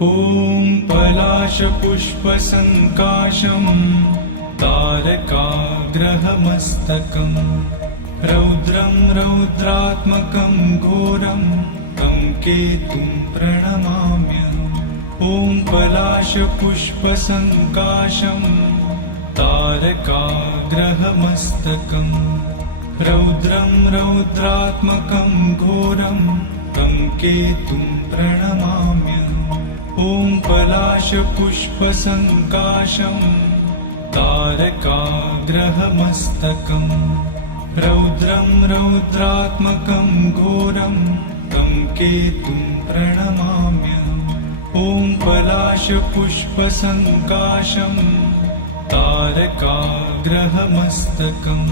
ॐ पलाशपुष्पसङ्काशं तारकाग्रहमस्तकं रौद्रं रौद्रात्मकं घोरं तं केतुं प्रणमाम्यहम्। ॐ पलाशपुष्पसङ्काशं तारकाग्रहमस्तकं रौद्रं रौद्रात्मकं घोरं तं केतुं प्रणमाम्यहम्। ॐ पलाशपुष्पसङ्काशं तारकाग्रहमस्तकं रौद्रं रौद्रात्मकं घोरं तं केतुं प्रणमाम्यहम्। ॐ पलाशपुष्पसङ्काशं तारकाग्रहमस्तकं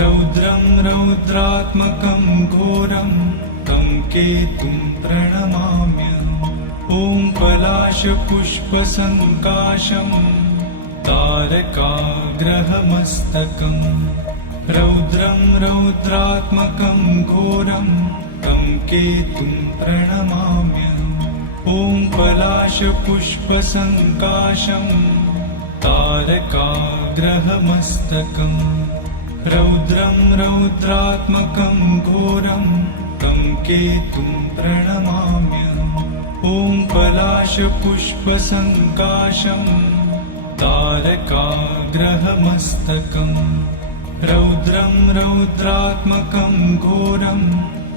रौद्रं रौद्रात्मकं घोरं तं केतुं प्रणमाम्यहम्। ॐ पलाशपुष्पसङ्काशं तारकाग्रहमस्तकं रौद्रं रौद्रात्मकं घोरं तं केतुं प्रणमाम्यहम्। ॐ पलाशपुष्पसङ्काशं तारकाग्रहमस्तकं रौद्रं रौद्रात्मकं घोरं तं केतुं प्रणमाम्यहम्। ॐ पलाशपुष्पसङ्काशं तारकाग्रहमस्तकं रौद्रं रौद्रात्मकं घोरं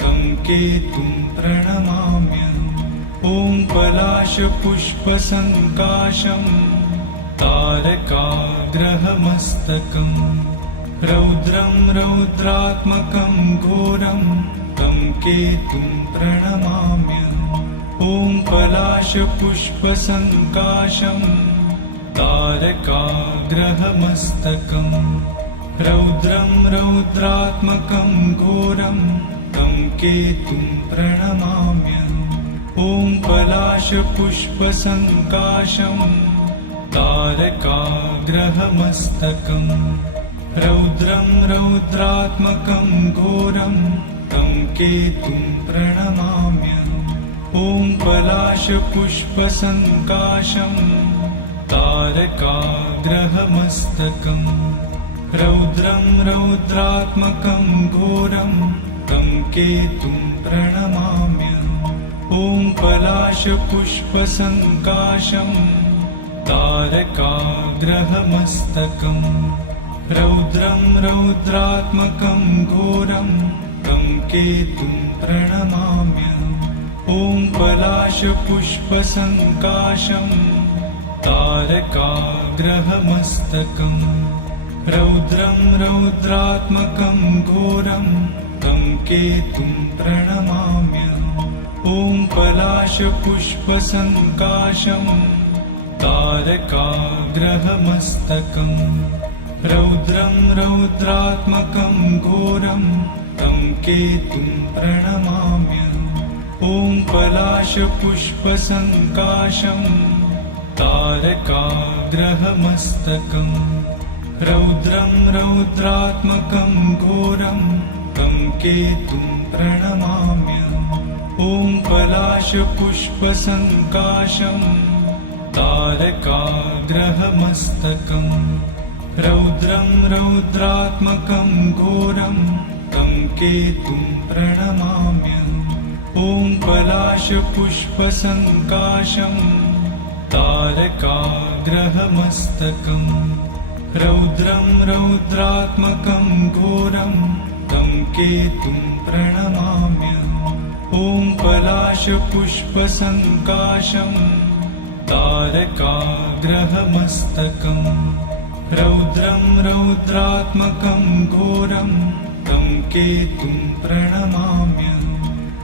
तं केतुं प्रणमाम्यहम्। ॐ पलाशपुष्पसङ्काशं तारकाग्रहमस्तकं रौद्रं रौद्रात्मकं घोरं तं केतुं प्रणमाम्यहम्। ॐ पलाशपुष्पसङ्काशं तारकाग्रहमस्तकं रौद्रं रौद्रात्मकं घोरं तं केतुं प्रणमाम्यहम्। ॐ पलाशपुष्पसङ्काशं तारकाग्रहमस्तकं रौद्रं रौद्रात्मकं घोरं तं केतुं प्रणमाम्यहम्। ॐ पलाशपुष्पसङ्काशं तारकाग्रहमस्तकं रौद्रं रौद्रात्मकं घोरं तं केतुं प्रणमाम्यहम्। ॐ पलाशपुष्पसङ्काशं तारकाग्रहमस्तकं रौद्रं रौद्रात्मकं घोरं तं केतुं प्रणमाम्यहम्। ॐ पलाशपुष्पसङ्काशं तारकाग्रहमस्तकं रौद्रं रौद्रात्मकं घोरं तं केतुं प्रणमाम्यहम्। ॐ पलाशपुष्पसङ्काशं तारकाग्रहमस्तकं रौद्रं रौद्रात्मकं घोरं तं केतुं प्रणमाम्यहम्। ॐ पलाशपुष्पसङ्काशं तारकाग्रहमस्तकं रौद्रं रौद्रात्मकं घोरं तं केतुं प्रणमाम्यहम्। ॐ पलाशपुष्पसङ्काशं तारकाग्रहमस्तकं रौद्रं रौद्रात्मकं घोरं तं केतुं प्रणमाम्यहम्। ॐ पलाशपुष्पसङ्काशं तारकाग्रहमस्तकं रौद्रं रौद्रात्मकं घोरं तं केतुं प्रणमाम्यहम्। ॐ पलाशपुष्पसङ्काशं तारकाग्रहमस्तकं रौद्रं रौद्रात्मकं घोरं तं केतुं प्रणमाम्यहम्।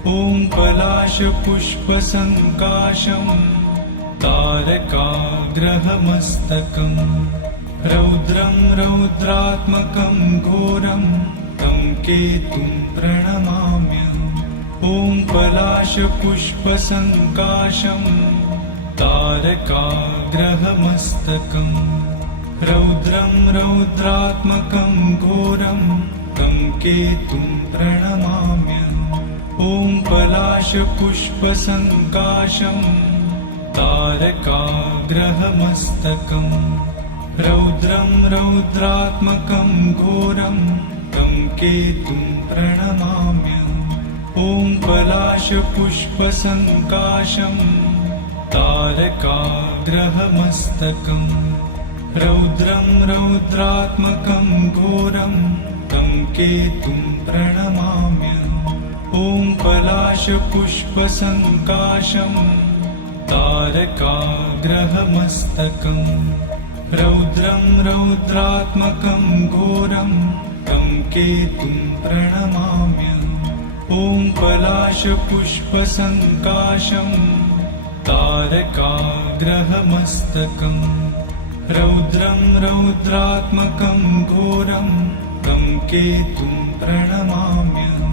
ॐ पलाशपुष्पसङ्काशं तारकाग्रहमस्तकं रौद्रं रौद्रात्मकं घोरं तं केतुं प्रणमाम्यहम्। ॐ पलाशपुष्पसङ्काशं तारकाग्रहमस्तकं रौद्रं रौद्रात्मकं घोरं तं केतुं प्रणमाम्यहम्। ॐ पलाशपुष्पसङ्काशं तारकाग्रहमस्तकम् रौद्रं रौद्रात्मकं घोरं तं केतुं प्रणमाम्यहम् ॐ पलाशपुष्पसङ्काशं तारकाग्रहमस्तकम् रौद्रं रौद्रात्मकं घोरं तं केतुं प्रणमाम्यहम् ॐ पलाशपुष्पसङ्काशं तारकाग्रहमस्तकम् रौद्रं रौद्रात्मकं घोरं तं केतुं प्रणमाम्यहम् ॐ पलाशपुष्पसङ्काशं तारकाग्रहमस्तकम् रौद्रं रौद्रात्मकं घोरं तं केतुं प्रणमाम्यहम्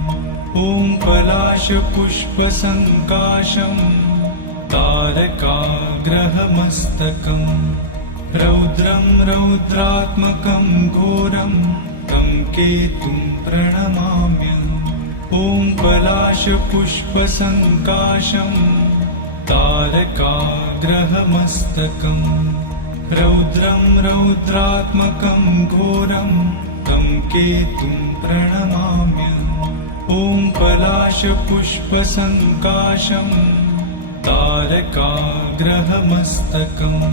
ॐ पलाशपुष्पसङ्काशं तारकाग्रहमस्तकम् रौद्रं रौद्रात्मकं घोरं तं केतुं प्रणमाम्यहम् ॐ पलाशपुष्पसङ्काशं तारकाग्रहमस्तकम् रौद्रं रौद्रात्मकं घोरं तं केतुं प्रणमाम्यहम् ॐ पलाशपुष्पसङ्काशं तारकाग्रहमस्तकम्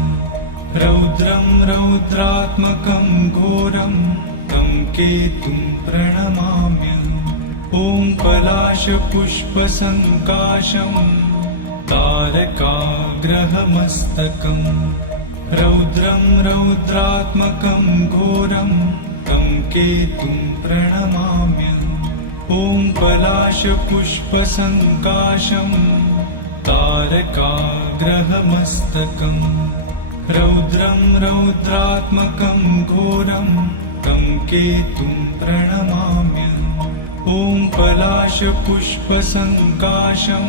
रौद्रं रौद्रात्मकं घोरं तं केतुं प्रणमाम्यहम् ॐ पलाशपुष्पसङ्काशं तारकाग्रहमस्तकम् रौद्रं रौद्रात्मकं घोरं तं केतुं प्रणमाम्यहम् ॐ पलाशपुष्पसङ्काशं तारकाग्रहमस्तकम् रौद्रं रौद्रात्मकं घोरं तं केतुं प्रणमाम्यहम् ॐ पलाशपुष्पसङ्काशं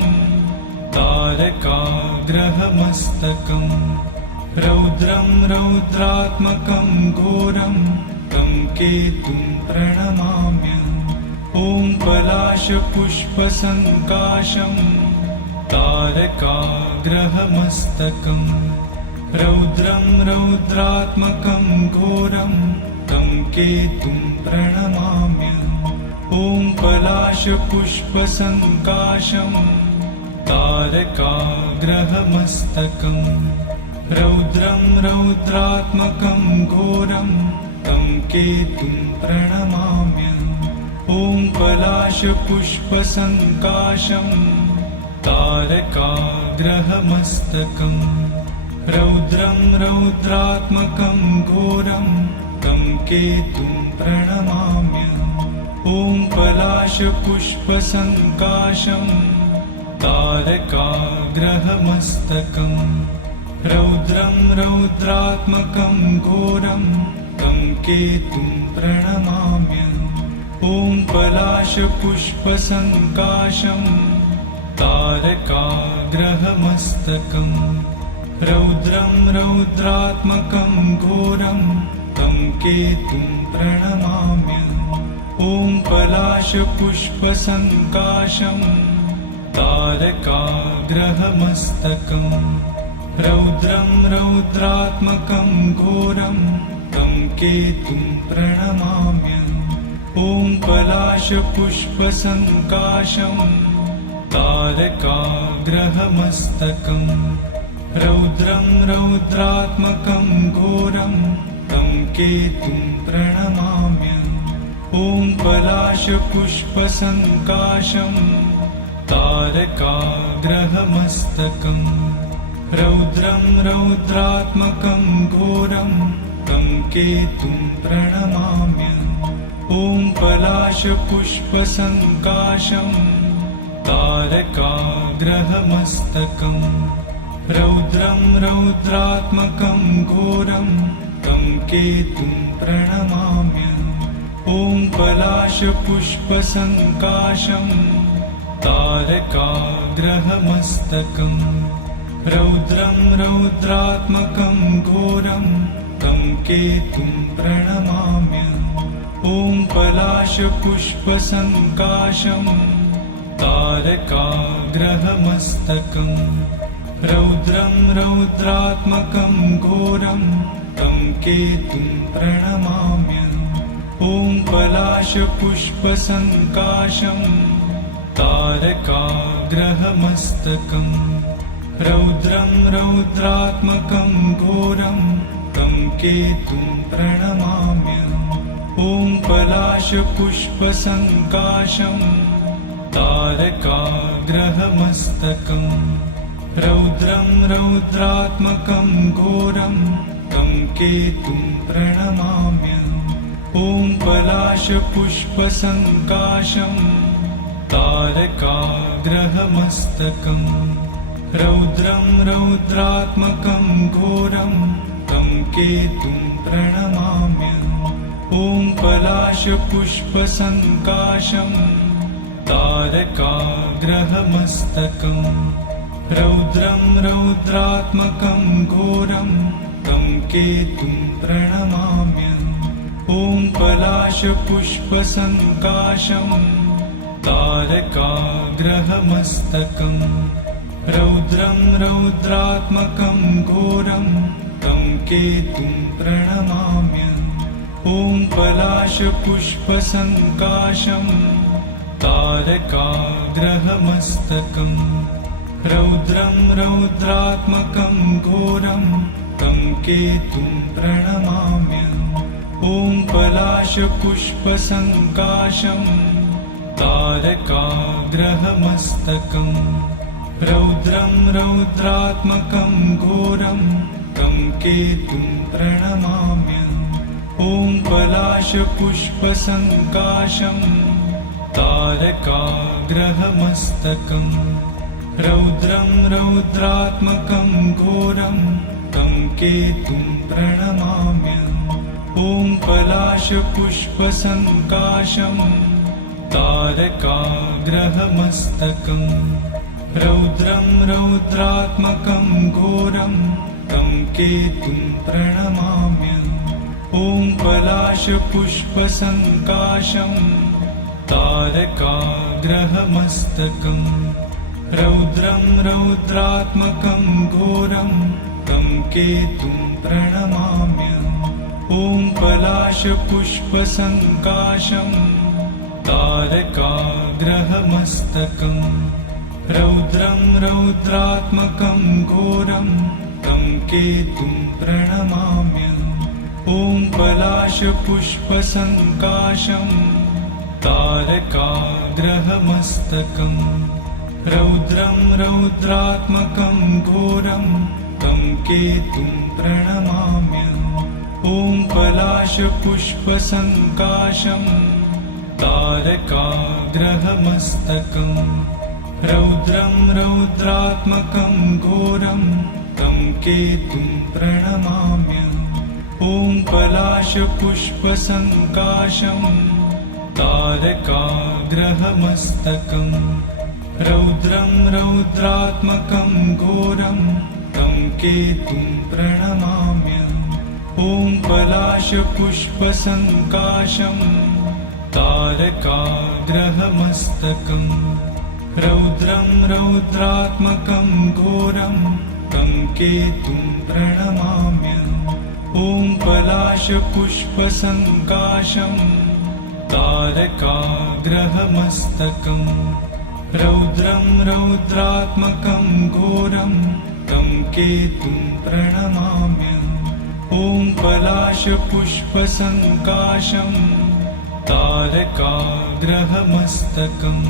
तारकाग्रहमस्तकम् रौद्रं रौद्रात्मकं घोरं तं केतुं प्रणमाम्यहम् ॐ पलाशपुष्पसङ्काशं तारकाग्रहमस्तकम् रौद्रं रौद्रात्मकं घोरं तं केतुं प्रणमाम्यहम् ॐ पलाशपुष्पसङ्काशं तारकाग्रहमस्तकम् रौद्रं रौद्रात्मकं घोरं तं केतुं प्रणमाम्यहम् ॐ पलाशपुष्पसङ्काशं तारकाग्रहमस्तकम् रौद्रं रौद्रात्मकं घोरं तं केतुं प्रणमाम्यहम् ॐ पलाशपुष्पसङ्काशं तारकाग्रहमस्तकम् रौद्रं रौद्रात्मकं घोरं तं केतुं प्रणमाम्यहम् ॐ पलाशपुष्पसङ्काशं तारकाग्रहमस्तकम् रौद्रं रौद्रात्मकं घोरं तं केतुं प्रणमाम्यहम् ॐ पलाशपुष्पसङ्काशं तारकाग्रहमस्तकम् रौद्रं रौद्रात्मकं घोरं तं केतुं प्रणमाम्यहम् ॐ पलाशपुष्पसङ्काशं तारकाग्रहमस्तकम् रौद्रं रौद्रात्मकं घोरं तं केतुं प्रणमाम्यहम् ॐ पलाशपुष्पसङ्काशं तारकाग्रहमस्तकम् रौद्रं रौद्रात्मकं घोरं तं केतुं प्रणमाम्यहम् ॐ पलाशपुष्पसङ्काशं तारकाग्रहमस्तकम् रौद्रं रौद्रात्मकं घोरं तं केतुं प्रणमाम्यहम् ॐ पलाशपुष्पसङ्काशं तारकाग्रहमस्तकम् रौद्रं रौद्रात्मकं घोरं तं केतुं प्रणमाम्यहम् ॐ पलाशपुष्पसङ्काशं तारकाग्रहमस्तकम् रौद्रं रौद्रात्मकं घोरं तं केतुं प्रणमाम्यहम्। ॐ पलाशपुष्पसङ्काशं तारकाग्रहमस्तकम् रौद्रं रौद्रात्मकं घोरं तं केतुं प्रणमाम्यहम्। ॐ पलाशपुष्पसङ्काशं तारकाग्रहमस्तकम् रौद्रं रौद्रात्मकं घोरं तं केतुं प्रणमाम्यहम्। ॐ पलाशपुष्पसङ्काशं तारकाग्रहमस्तकम् रौद्रं रौद्रात्मकं घोरं तं केतुं प्रणमाम्यहम्। ॐ पलाशपुष्पसङ्काशं तारकाग्रहमस्तकम् रौद्रं रौद्रात्मकं घोरं तं केतुं प्रणमाम्यहम्। ॐ पलाशपुष्पसङ्काशं तारकाग्रहमस्तकम् रौद्रं रौद्रात्मकं घोरं तं केतुं प्रणमाम्यहम्। ॐ पलाशपुष्पसङ्काशं तारकाग्रहमस्तकम् रौद्रं रौद्रात्मकं घोरं तं केतुं प्रणमाम्यहम्। ॐ पलाशपुष्पसङ्काशं तारकाग्रहमस्तकम् रौद्रं रौद्रात्मकं घोरं तं केतुं प्रणमाम्यहम्। ॐ पलाशपुष्पसङ्काशं तारकाग्रहमस्तकम् रौद्रं रौद्रात्मकं घोरं तं केतुं प्रणमाम्यहम्। ॐ पलाशपुष्पसङ्काशं तारकाग्रहमस्तकम् रौद्रं रौद्रात्मकं घोरं तं केतुं प्रणमाम्यहम्। ॐ पलाशपुष्पसङ्काशं तारकाग्रहमस्तकम् रौद्रं रौद्रात्मकं घोरं तं केतुं प्रणमाम्यहम्। ॐ पलाशपुष्पसङ्काशं तारकाग्रहमस्तकम् रौद्रं रौद्रात्मकं घोरं तं केतुं प्रणमाम्यहम्। ॐ पलाशपुष्पसङ्काशं तारकाग्रहमस्तकम् रौद्रं रौद्रात्मकं घोरं तं केतुं प्रणमाम्यहम्। ॐ पलाशपुष्पसङ्काशं तारकाग्रहमस्तकम् रौद्रं रौद्रात्मकं घोरं तं केतुं प्रणमाम्यहम्। ॐ पलाशपुष्पसङ्काशं तारकाग्रहमस्तकम् रौद्रं रौद्रात्मकं घोरं तं केतुं प्रणमाम्यहम्। ॐ पलाशपुष्पसङ्काशं तारकाग्रहमस्तकम् रौद्रं रौद्रात्मकं घोरं तं केतुं प्रणमाम्यहम्। ॐ पलाशपुष्पसङ्काशं तारकाग्रहमस्तकम् रौद्रं रौद्रात्मकं घोरं तं केतुं प्रणमाम्यहम्। ॐ पलाशपुष्पसङ्काशं तारकाग्रहमस्तकम्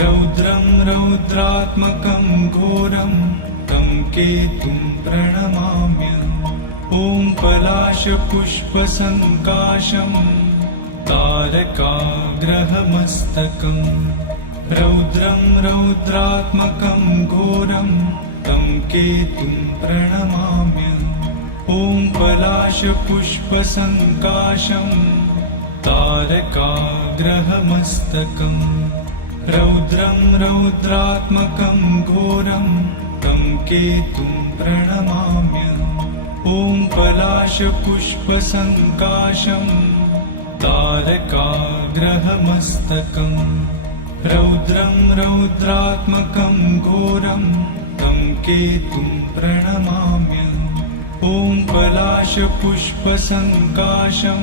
रौद्रं रौद्रात्मकं घोरं तं केतुं प्रणमाम्यहम्। ॐ पलाशपुष्पसङ्काशं तारकाग्रहमस्तकम् रौद्रं रौद्रात्मकं घोरं तं केतुं प्रणमाम्यहम्। ॐ पलाशपुष्पसङ्काशं तारकाग्रहमस्तकम् रौद्रं रौद्रात्मकं घोरं तं केतुं प्रणमाम्यहम्। ॐ पलाशपुष्पसङ्काशं तारकाग्रहमस्तकम् रौद्रं रौद्रात्मकं घोरं तं केतुं प्रणमाम्यहम्। ॐ पलाशपुष्पसङ्काशं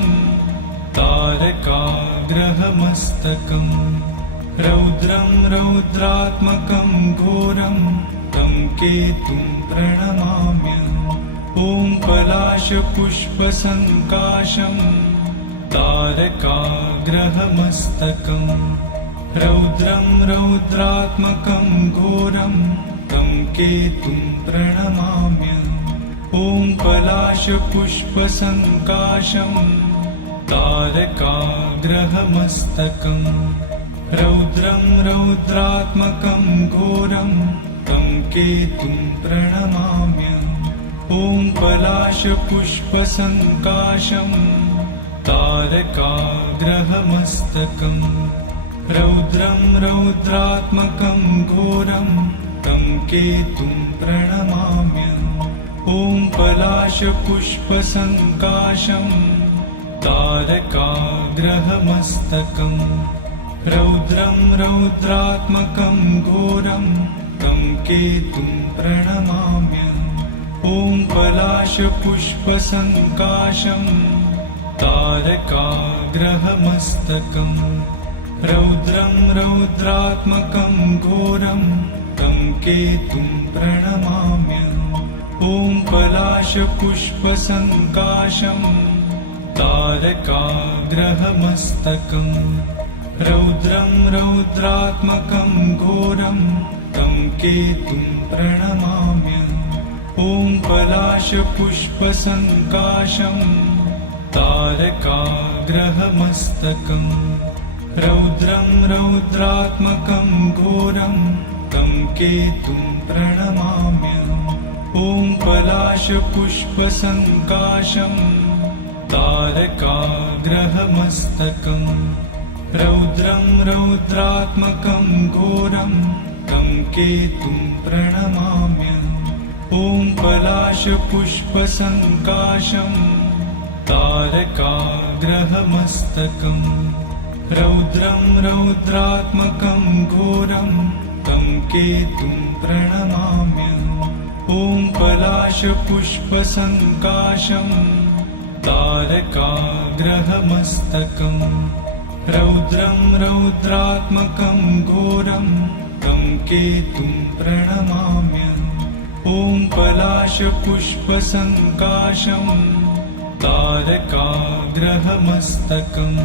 तारकाग्रहमस्तकम् रौद्रं रौद्रात्मकं घोरं तं केतुं प्रणमाम्यहम्। ॐ पलाशपुष्पसङ्काशं तारकाग्रहमस्तकम् रौद्रं रौद्रात्मकं घोरं तं केतुं प्रणमाम्यहम्। ॐ पलाशपुष्पसङ्काशं तारकाग्रहमस्तकम् रौद्रं रौद्रात्मकं घोरं तं केतुं प्रणमाम्यहम्। ॐ पलाशपुष्पसङ्काशं तारकाग्रहमस्तकम् रौद्रं रौद्रात्मकं घोरं तं केतुं प्रणमाम्यहम्। ॐ पलाशपुष्पसङ्काशं तारकाग्रहमस्तकम् रौद्रं रौद्रात्मकं घोरं तं केतुं प्रणमाम्यहम्। ॐ पलाशपुष्पसङ्काशं तारकाग्रहमस्तकम् रौद्रं रौद्रात्मकं घोरं तं केतुं प्रणमाम्यहम्। ॐ पलाशपुष्पसङ्काशं तारकाग्रहमस्तकम् रौद्रं रौद्रात्मकं घोरं तं केतुं प्रणमाम्यहम्। ॐ पलाशपुष्पसङ्काशं तारकाग्रहमस्तकम् रौद्रं रौद्रात्मकं घोरं तं केतुं प्रणमाम्यहम्। ॐ पलाशपुष्पसङ्काशं तारकाग्रहमस्तकम् रौद्रं रौद्रात्मकं घोरं तं केतुं प्रणमाम्यहम्। ॐ पलाशपुष्पसङ्काशं तारकाग्रहमस्तकम् रौद्रं रौद्रात्मकं घोरं तं केतुं प्रणमाम्यहम्। ॐ पलाशपुष्पसङ्काशं तारकाग्रहमस्तकम् रौद्रं रौद्रात्मकं घोरं तं केतुं प्रणमाम्यहम्। ॐ पलाशपुष्पसङ्काशं तारकाग्रहमस्तकम्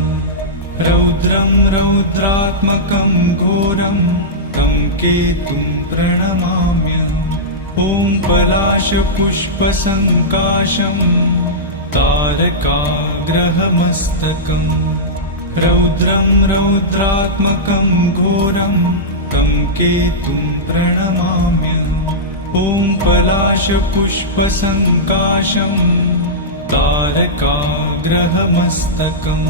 रौद्रं रौद्रात्मकं घोरं तं केतुं प्रणमाम्यहम्। ॐ पलाशपुष्पसङ्काशं तारकाग्रहमस्तकम् रौद्रं रौद्रात्मकं घोरं तं केतुं प्रणमाम्यहम्। ॐ पलाशपुष्पसङ्काशं तारकाग्रहमस्तकम्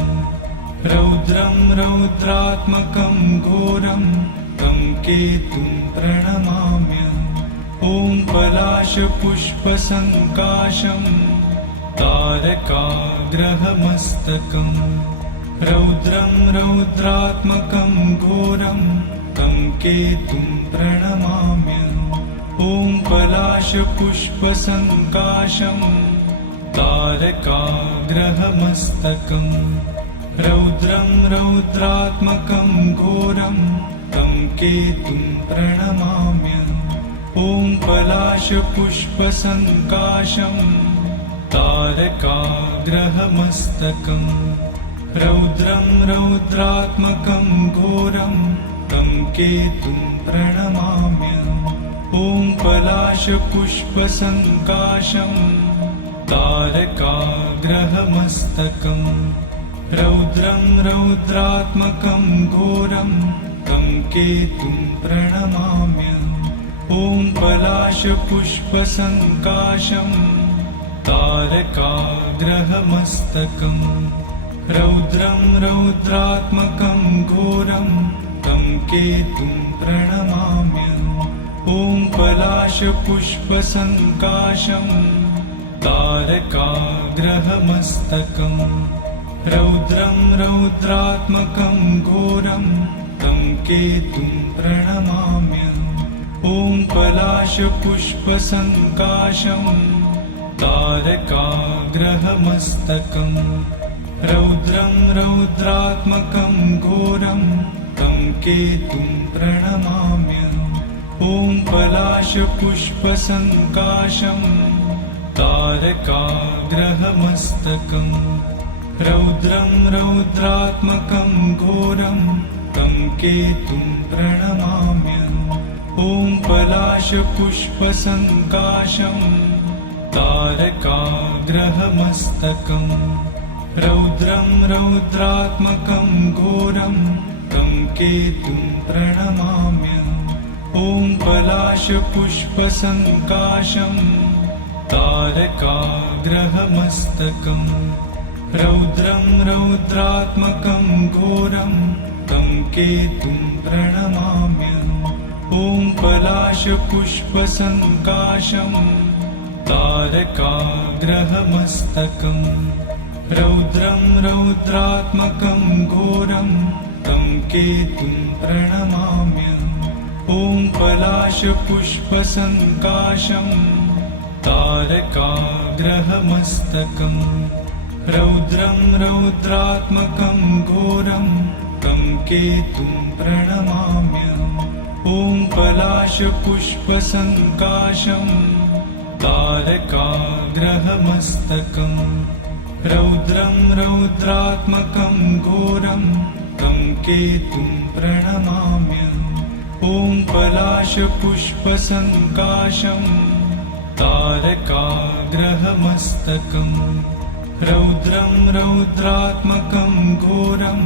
रौद्रं रौद्रात्मकं घोरं तं केतुं प्रणमाम्यहम्। ॐ पलाशपुष्पसङ्काशं तारकाग्रहमस्तकम् रौद्रं रौद्रात्मकं घोरं तं केतुं प्रणमाम्यहम्। ॐ पलाशपुष्पसङ्काशं तारकाग्रहमस्तकम् रौद्रं रौद्रात्मकं घोरं तं केतुं प्रणमाम्यहम्। ॐ पलाशपुष्पसङ्काशं तारकाग्रहमस्तकम् रौद्रं रौद्रात्मकं घोरं तं केतुं प्रणमाम्यहम्। ॐ पलाशपुष्पसङ्काशं तारकाग्रहमस्तकम् रौद्रं रौद्रात्मकं घोरं तं केतुं प्रणमाम्यहम्। ॐ पलाशपुष्पसङ्काशं तारकाग्रहमस्तकम् रौद्रं रौद्रात्मकं घोरं तं केतुं प्रणमाम्यहम्। ॐ पलाशपुष्पसङ्काशं तारकाग्रहमस्तकम् रौद्रं रौद्रात्मकं घोरं तं केतुं प्रणमाम्यहम्। ॐ ॐ पलाशपुष्पसङ्काशं तारकाग्रहमस्तकम् रौद्रं रौद्रात्मकं घोरं तं केतुं प्रणमाम्यहम् ॐ पलाशपुष्पसङ्काशं तारकाग्रहमस्तकम् रौद्रं रौद्रात्मकं घोरं तं केतुं प्रणमाम्यहम् ॐ पलाशपुष्पसङ्काशं तारकाग्रहमस्तकम् रौद्रं रौद्रात्मकं घोरं तं केतुं प्रणमाम्यहम् ॐ पलाशपुष्पसङ्काशं तारकाग्रहमस्तकम् रौद्रं रौद्रात्मकं घोरं तं केतुं प्रणमाम्यहम् ॐ पलाशपुष्पसङ्काशं तारकाग्रहमस्तकम् रौद्रं रौद्रात्मकं घोरं तं केतुं प्रणमाम्यहम् ॐ पलाशपुष्पसङ्काशं तारकाग्रहमस्तकम् रौद्रं रौद्रात्मकं घोरं तं केतुं प्रणमाम्यहम् ॐ पलाशपुष्पसङ्काशं तारकाग्रहमस्तकम् रौद्रं रौद्रात्मकं घोरं तं केतुं प्रणमाम्यहम् ॐ पलाशपुष्पसङ्काशं तारकाग्रहमस्तकम् रौद्रं रौद्रात्मकं घोरं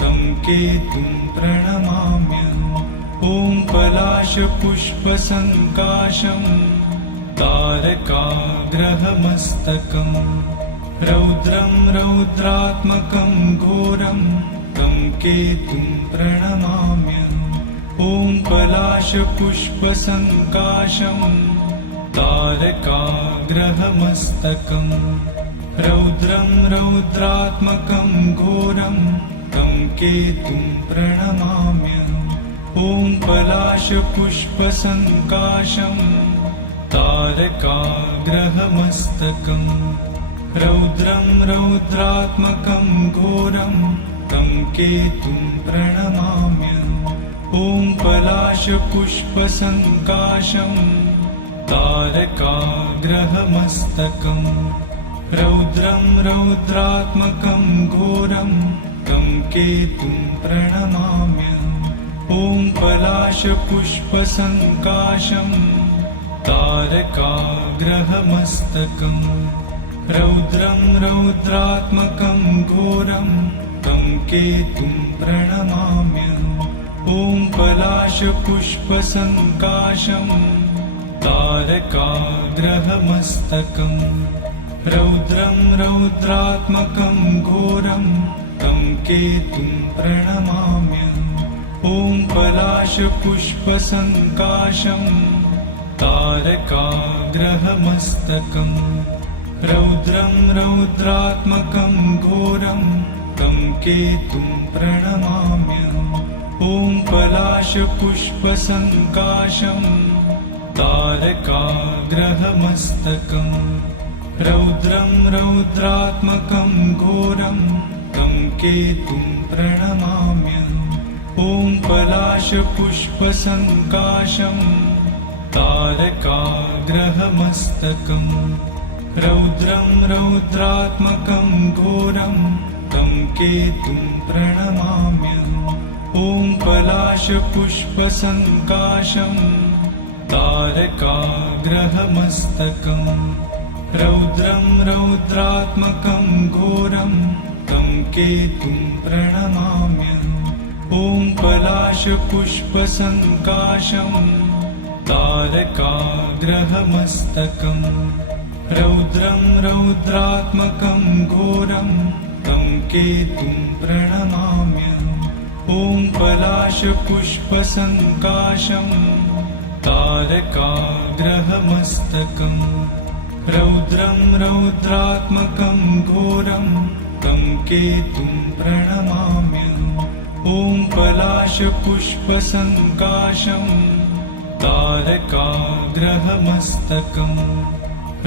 तं केतुं प्रणमाम्यहम् ॐ पलाशपुष्पसङ्काशं तारकाग्रहमस्तकम् रौद्रं रौद्रात्मकं घोरं तं केतुं प्रणमाम्यहम् ॐ पलाशपुष्पसङ्काशं तारकाग्रहमस्तकम् रौद्रं रौद्रात्मकं घोरं तं केतुं प्रणमाम्यहम् ॐ पलाशपुष्पसङ्काशं तारकाग्रहमस्तकम् रौद्रं रौद्रात्मकं घोरं तं केतुं प्रणमाम्यहम् ॐ पलाशपुष्पसङ्काशं तारकाग्रहमस्तकम् रौद्रं रौद्रात्मकं घोरं तं केतुं प्रणमाम्यहम् ॐ पलाशपुष्पसङ्काशं तारकाग्रहमस्तकम् रौद्रं रौद्रात्मकं घोरं तं केतुं प्रणमाम्यहम् ॐ पलाशपुष्पसङ्काशं तारकाग्रहमस्तकम् रौद्रं रौद्रात्मकं घोरं तं केतुं प्रणमाम्यहम् ॐ पलाशपुष्पसङ्काशं तारकाग्रहमस्तकम् रौद्रं रौद्रात्मकं घोरं तं केतुं प्रणमाम्यहम् ॐ पलाशपुष्पसङ्काशं तारकाग्रहमस्तकम् रौद्रं रौद्रात्मकं घोरं तं केतुं प्रणमाम्यहम् ॐ पलाशपुष्पसङ्काशं तारकाग्रहमस्तकम् रौद्रं रौद्रात्मकं घोरं तं केतुं प्रणमाम्यहम् ॐ पलाशपुष्पसङ्काशं तारकाग्रहमस्तकम् रौद्रं रौद्रात्मकं घोरं तं केतुं प्रणमाम्यहम् ॐ पलाशपुष्पसङ्काशं तारकाग्रहमस्तकम् रौद्रं रौद्रात्मकं घोरं तं केतुं प्रणमाम्यहम् ॐ पलाशपुष्पसङ्काशं तारकाग्रहमस्तकम् रौद्रं रौद्रात्मकं घोरं तं केतुं प्रणमाम्यहम् ॐ पलाशपुष्पसङ्काशं तारकाग्रहमस्तकम्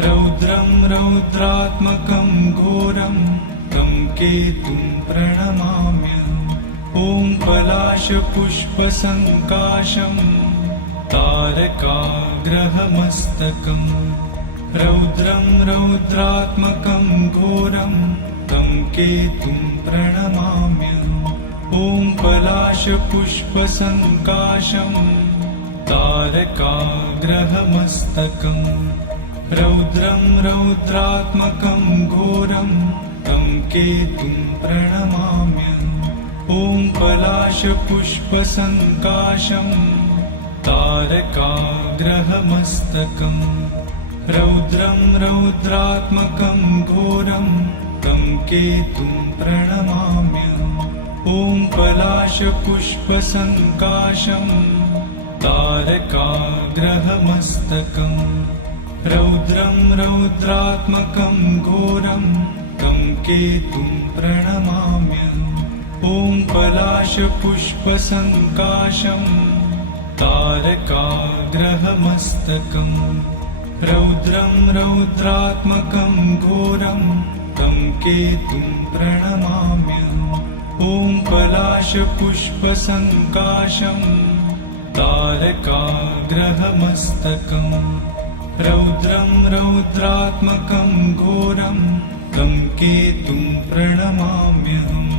रौद्रं रौद्रात्मकं घोरं तं केतुं प्रणमाम्यहम् ॐ पलाशपुष्पसङ्काशं तारकाग्रहमस्तकम् रौद्रं रौद्रात्मकं घोरं तं केतुं प्रणमाम्यहम् ॐ पलाशपुष्पसङ्काशं तारकाग्रहमस्तकम् रौद्रं रौद्रात्मकं घोरं तं केतुं प्रणमाम्यहम् ॐ पलाशपुष्पसङ्काशं तारकाग्रहमस्तकम् रौद्रं रौद्रात्मकं घोरं तं केतुं प्रणमाम्यहम् ॐ पलाशपुष्पसङ्काशं तारकाग्रहमस्तकम् रौद्रं रौद्रात्मकं घोरं तं केतुं प्रणमाम्यहम् ॐ पलाशपुष्पसङ्काशं तारकाग्रहमस्तकम् रौद्रं रौद्रात्मकं घोरं तं केतुं प्रणमाम्यहम् ॐ पलाशपुष्पसङ्काशं तारकाग्रहमस्तकम् रौद्रं रौद्रात्मकं घोरं तं केतुं प्रणमाम्यहम्